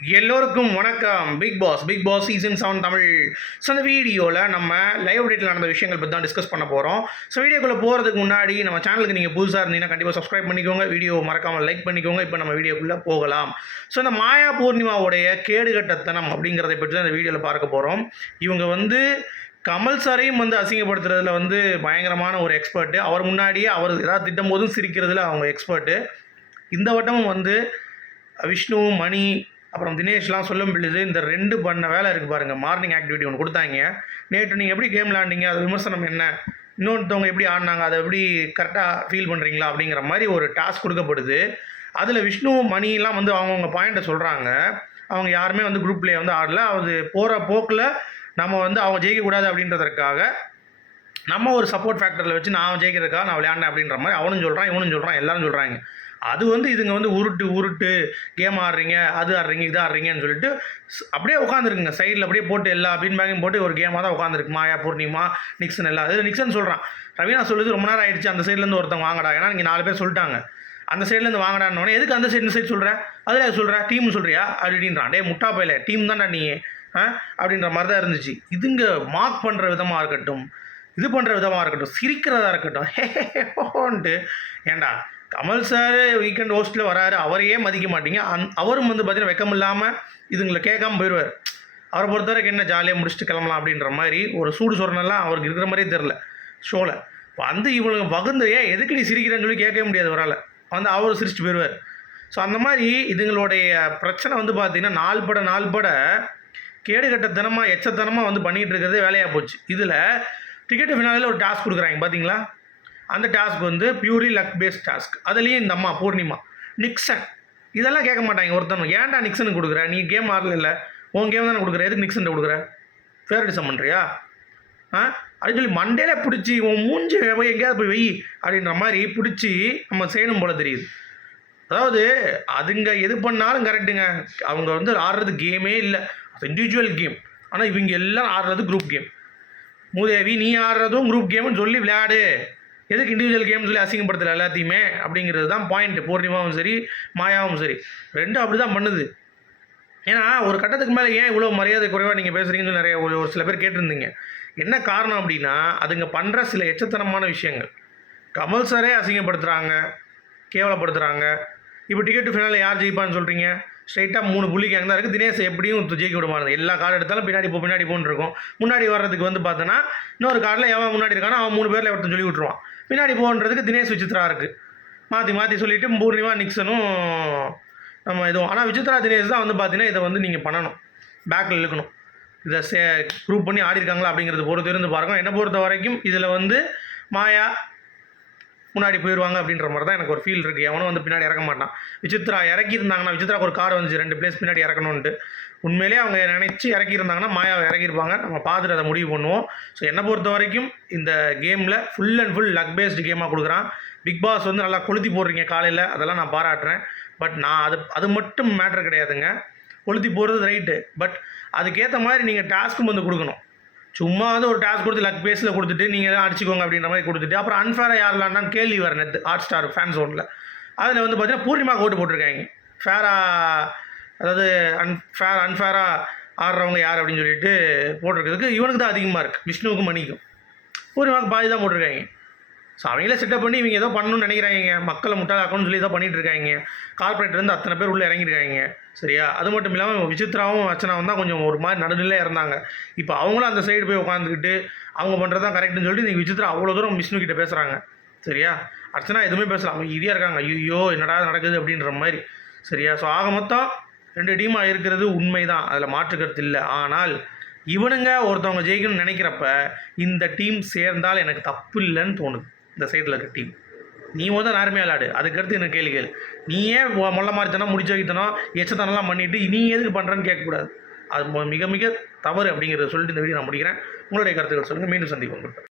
எல்லோருக்கும் வணக்கம். Bigg Boss Bigg Boss season seven Tamil. So இந்த வீடியோவில் நம்ம லைவ் டேட்டில் நடந்த விஷயங்கள் பற்றி தான் டிஸ்கஸ் பண்ண போகிறோம் ஸோ வீடியோக்குள்ளே போகிறதுக்கு முன்னாடி நம்ம சேனலுக்கு நீங்கள் புதுசாக இருந்தீங்கன்னா கண்டிப்பாக சப்ஸ்கிரைப் பண்ணிக்கோங்க. வீடியோ மறக்காமல் லைக் பண்ணிக்கோங்க. இப்போ நம்ம வீடியோக்குள்ளே போகலாம். ஸோ இந்த மாயா பூர்ணிமாவுடைய கேடுகட்டத்தனம் அப்படிங்கிறத பற்றி தான் இந்த வீடியோவில் பார்க்க போகிறோம் இவங்க வந்து கமல் சாரையும் வந்து அசிங்கப்படுத்துறதுல வந்து பயங்கரமான ஒரு எக்ஸ்பர்ட்டு அவர் முன்னாடியே அவர் ஏதாவது திட்டம் போதும் சிரிக்கிறதுல அவங்க எக்ஸ்பர்ட்டு இந்த வட்டமும் வந்து விஷ்ணு மணி அப்புறம் தினேஷ்லாம் சொல்ல முடியுது இந்த ரெண்டு பண்ண வேலை இருக்குது பாருங்கள் மார்னிங் ஆக்டிவிட்டி ஒன்று கொடுத்தாங்க. நேற்று நீங்கள் எப்படி கேம் விளாண்டிங்க அது விமர்சனம் என்ன? இன்னொருத்தவங்க எப்படி ஆடினாங்க? அதை எப்படி கரெக்டாக ஃபீல் பண்ணுறீங்களா அப்படிங்கிற மாதிரி ஒரு டாஸ்க் கொடுக்கப்படுது. அதில் விஷ்ணு மணிலாம் வந்து அவங்கவுங்க பாயிண்ட்டை சொல்கிறாங்க அவங்க யாருமே வந்து குரூப் பிளே வந்து ஆடல. அது போகிற போக்கில் நம்ம வந்து அவங்க ஜெயிக்கக்கூடாது அப்படின்றதற்காக நம்ம ஒரு சப்போர்ட் ஃபேக்டரில் வச்சு நான் ஜெயிக்கிறதுக்காக நான் விளையாண்டேன் அப்படின்ற மாதிரி அவனும் சொல்கிறான் இவனும் சொல்கிறான் எல்லாரும் சொல்கிறாங்க அது வந்து இதுங்க வந்து உருட்டு உருட்டு கேம் ஆடுறீங்க அது ஆடுறீங்க இது ஆடுறீங்கன்னு சொல்லிட்டு அப்படியே உட்காந்துருக்குங்க சைடில் அப்படியே போட்டு எல்லா பின் பேக்கையும் போட்டு ஒரு கேமாக தான் உட்காந்துருக்கு மாயா பூர்ணிமா நிக்சன் எல்லாம். அது நிக்சன் சொல்கிறான் ரவீனா சொல்லுது ரொம்ப நேரம் ஆயிடுச்சு. அந்த சைட்லேருந்து ஒருத்தன் வாங்கடா. ஏன்னா நீங்கள் நாலு பேர் சொல்லிட்டாங்க. அந்த சைட்லேருந்து வாங்கடான்னு எதுக்கு அந்த சைடு இந்த சைடு சொல்கிறேன் அதில் சொல்கிறேன் டீம் சொல்கிறியா அப்படின்றான். டே முட்டா பையில டீம் தான்டா நீ. அப்படின்ற மாதிரி தான் இருந்துச்சு. இதுங்க மார்க் பண்ணுற விதமாக இருக்கட்டும் இது பண்ணுற விதமாக இருக்கட்டும் சிரிக்கிறதா இருக்கட்டும் ஹே ஹோன்ட்டு. ஏன்டா கமல் சார் வீக்கெண்ட் ஹோஸ்ட்டில் வராரு அவரையே மதிக்க மாட்டீங்க. அந் அவரும் வந்து பார்த்தீங்கன்னா வெக்கம் இல்லாமல் இதுங்களை கேட்காம போயிடுவார் அவரை பொறுத்தவரைக்கும் என்ன ஜாலியாக முடிச்சுட்டு கிளம்பலாம் அப்படின்ற மாதிரி ஒரு சூடு சொரணெல்லாம் அவருக்கு இருக்கிற மாதிரியே தெரில ஷோவில் வந்து இவனுங்க வகுந்து ஏன் எதுக்கு நீ சிரிக்கிறேன்னு சொல்லி கேட்கவே முடியாது அவரால். வந்து அவர் சிரிச்சுட்டு போயிடுவார் ஸோ அந்த மாதிரி இதுங்களுடைய பிரச்சனை வந்து பார்த்தீங்கன்னா நாள் பட நாள் பட கேடுகட்டத்தனமாக எச்சத்தனமாக வந்து பண்ணிகிட்டு இருக்கிறதே வேலையாக போச்சு. இதில் டிக்கெட் ஃபினாலில் ஒரு டாஸ்க் கொடுக்குறாங்க பார்த்தீங்களா அந்த டாஸ்க் வந்து பியூரி லக் பேஸ்ட் டாஸ்க். அதுலேயும் இந்த அம்மா பூர்ணிமா நிக்சன். இதெல்லாம் கேட்க மாட்டாங்க ஒருத்தன் ஏன்டா நிக்சனுக்கு கொடுக்குற? நீ கேம் ஆடல இல்லை? உன் கேம் தானே கொடுக்குற? எதுக்கு நிக்சன் கொடுக்குற? ஃபேவரட்டிசம் பண்ணுறியா ஆ? அப்படின்னு சொல்லி மண்டேல பிடிச்சி உன் மூஞ்சி போய் எங்கேயாவது போய் வெய் அப்படின்ற மாதிரி பிடிச்சி நம்ம செய்யணும் போல தெரியுது. அதாவது அதுங்க எது பண்ணாலும் கரெக்டுங்க அவங்க வந்து ஆடுறது கேமே இல்லை. அது இண்டிவிஜுவல் கேம் ஆனால் இவங்க எல்லாம் ஆடுறது குரூப் கேம் மூதேவி நீ ஆடுறதும் குரூப் கேம்னு சொல்லி விளையாடு. எதுக்கு இண்டிவிஜுவல் கேம் சொல்லி அசிங்கப்படுத்தல எல்லாத்தையுமே? அப்படிங்கிறது தான் பாயிண்ட் பூர்ணிமாவும் சரி மாயாவும் சரி. ரெண்டும் அப்படி தான் பண்ணுது. ஏன்னா ஒரு கட்டத்துக்கு மேலே ஏன் இவ்வளோ மரியாதை குறைவாக நீங்கள் பேசுகிறீங்கன்னு நிறைய ஒரு ஒரு சில பேர் கேட்டிருந்தீங்க. என்ன காரணம் அப்படின்னா அதுங்க பண்ணுற சில எச்சத்தனமான விஷயங்கள். கமல் சாரே அசிங்கப்படுத்துகிறாங்க கேவலப்படுத்துகிறாங்க இப்போ டிக்கெட் ஃபினாலில் யார் ஜெயிப்பான்னு சொல்கிறீங்க ஸ்ட்ரைட்டாக மூணு புள்ளி அங்கே தான் இருக்குது தினேஷ் எப்படியும் ஜெயிக்க விடுவாங்க எல்லா கார்டு எடுத்தாலும் பின்னாடி போ பின்னாடி போன்னு இருக்கும். முன்னாடி வர்றதுக்கு வந்து பார்த்தோன்னா இன்னொரு கார்டில் எவன் முன்னாடி இருக்கானோ அவன் மூணு பேரில் ஒருத்தன் சொல்லி விட்ருவான் பின்னாடி போன்றதுக்கு தினேஷ் விசித்ரா இருக்குது மாற்றி மாற்றி சொல்லிவிட்டு பூர்ணிமா நிக்சனும் நம்ம இதுவும். ஆனால் விசித்ரா தினேஷ் தான் வந்து பார்த்தீங்கன்னா இதை வந்து நீங்கள் பண்ணணும். பேக்கில் இழுக்கணும். இதை சே ப்ரூவ் பண்ணி ஆடி இருக்காங்களா அப்படிங்கிறது பொறுத்து இருந்து பாருங்க என்னை பொறுத்த வரைக்கும் இதில் வந்து மாயா முன்னாடி போயிடுவாங்க அப்படின்ற மாதிரி தான் எனக்கு ஒரு ஃபீல் இருக்குது எவனும் வந்து பின்னாடி இறக்க மாட்டான். விசித்ரா இறக்கியிருந்தாங்கன்னா விசித்ராக்கு ஒரு கார் வந்துச்சு ரெண்டு பிளேஸ் பின்னாடி இறக்கணுன்ட்டு உண்மையிலேயே அவங்க நினச்சி இறக்கியிருந்தாங்கன்னா மாயாவை இறக்கியிருப்பாங்க. நம்ம பார்த்துட்டு அதை முடிவு பண்ணுவோம். ஸோ என்னை பொறுத்த வரைக்கும் இந்த கேமில் full and full luck based கேமாக கொடுக்குறான். பிக் பாஸ் வந்து நல்லா கொளுத்தி போடுறீங்க காலையில். அதெல்லாம் நான் பாராட்டுறேன். பட் நான் அது அது மட்டும் மேட்ரு கிடையாதுங்க. கொளுத்தி போடுறது ரைட்டு பட் அதுக்கேற்ற மாதிரி நீங்கள் டாஸ்க்கும் வந்து கொடுக்கணும். சும்மா வந்து ஒரு டாஸ்க் கொடுத்து லக் பேஸில் கொடுத்துட்டு நீங்கள் தான் அடிச்சுக்கோங்க அப்படின்ற மாதிரி கொடுத்துட்டு அப்புறம் அன்ஃபேராக யார் விளாண்டான்னு கேள்வி வர நெத்து ஹாட் ஸ்டார் ஃபேன் ஜோனில் அதில் வந்து பார்த்தீங்கன்னா பூர்ணிமா ஓட்டு போட்டிருக்காங்க. ஃபேராக அதாவது அன் ஃபேர் அன்ஃபேராக ஆடுறவங்க யார் அப்படின்னு சொல்லிட்டு போட்டிருக்கிறதுக்கு இவனுக்கு தான் அதிகமாக இருக்குது விஷ்ணுவுக்கும் மணிக்கும். பூர்ணிமாவுக்கு பாதி தான் போட்டிருக்காங்க. ஸோ அவங்களே செட்டப் பண்ணி இவங்க ஏதோ பண்ணணும்னு நினைக்கிறாங்க. மக்களை முட்டாளாக்கணும்னு சொல்லி ஏதோ பண்ணிகிட்டு இருக்காங்க. கார்பரேட்லேருந்து அத்தனை பேர் உள்ளே இறங்கியிருக்காங்க. சரியா? அது மட்டும் இல்லாமல் விசித்ராவும் அர்ச்சனாவும் தான் கொஞ்சம் ஒரு மாதிரி நடுநிலையாக இருந்தாங்க. இப்போ அவங்களும் அந்த சைடு போய் உட்காந்துக்கிட்டு அவங்க பண்ணுறது தான் கரெக்டுன்னு சொல்லிட்டு நீங்கள் விசித்ரா அவ்வளோ தூரம் விஷ்ணு பேசுகிறாங்க சரியா? அர்ச்சனா எதுவுமே பேசலாம் அவங்க இதியாக இருக்காங்க. ஐயோ என்னடா நடக்குது அப்படின்ற மாதிரி. சரியா? ஸோ ஆக மொத்தம் ரெண்டு டீமாக இருக்கிறது உண்மை தான் அதில் மாற்று கருத்து இல்லை. ஆனால் இவனுங்க ஒருத்தவங்க ஜெயிக்கணும்னு நினைக்கிறப்ப இந்த டீம் சேர்ந்தால் எனக்கு தப்பு இல்லைன்னு தோணுது. இந்த சைடில் இருக்க டீம் நீ வந்து நார்மையாக விளாடு அதுக்கடுத்து எனக்கு கேள்வி கேளு. நீ ஏன் மொல்ல மொள்ள முடிச்சு வைக்கணும் எச்சத்தனம்லாம் பண்ணிட்டு நீ எதுக்கு பண்ணுறன்னு கேட்கக்கூடாது. அது மிக மிக தவறு அப்படிங்கிறத சொல்லிட்டு இந்த வீடியோ நான் முடிக்கிறேன். உங்களுடைய கருத்துக்கள் சொல்லுங்கள் மீண்டும் சந்திப்போம்.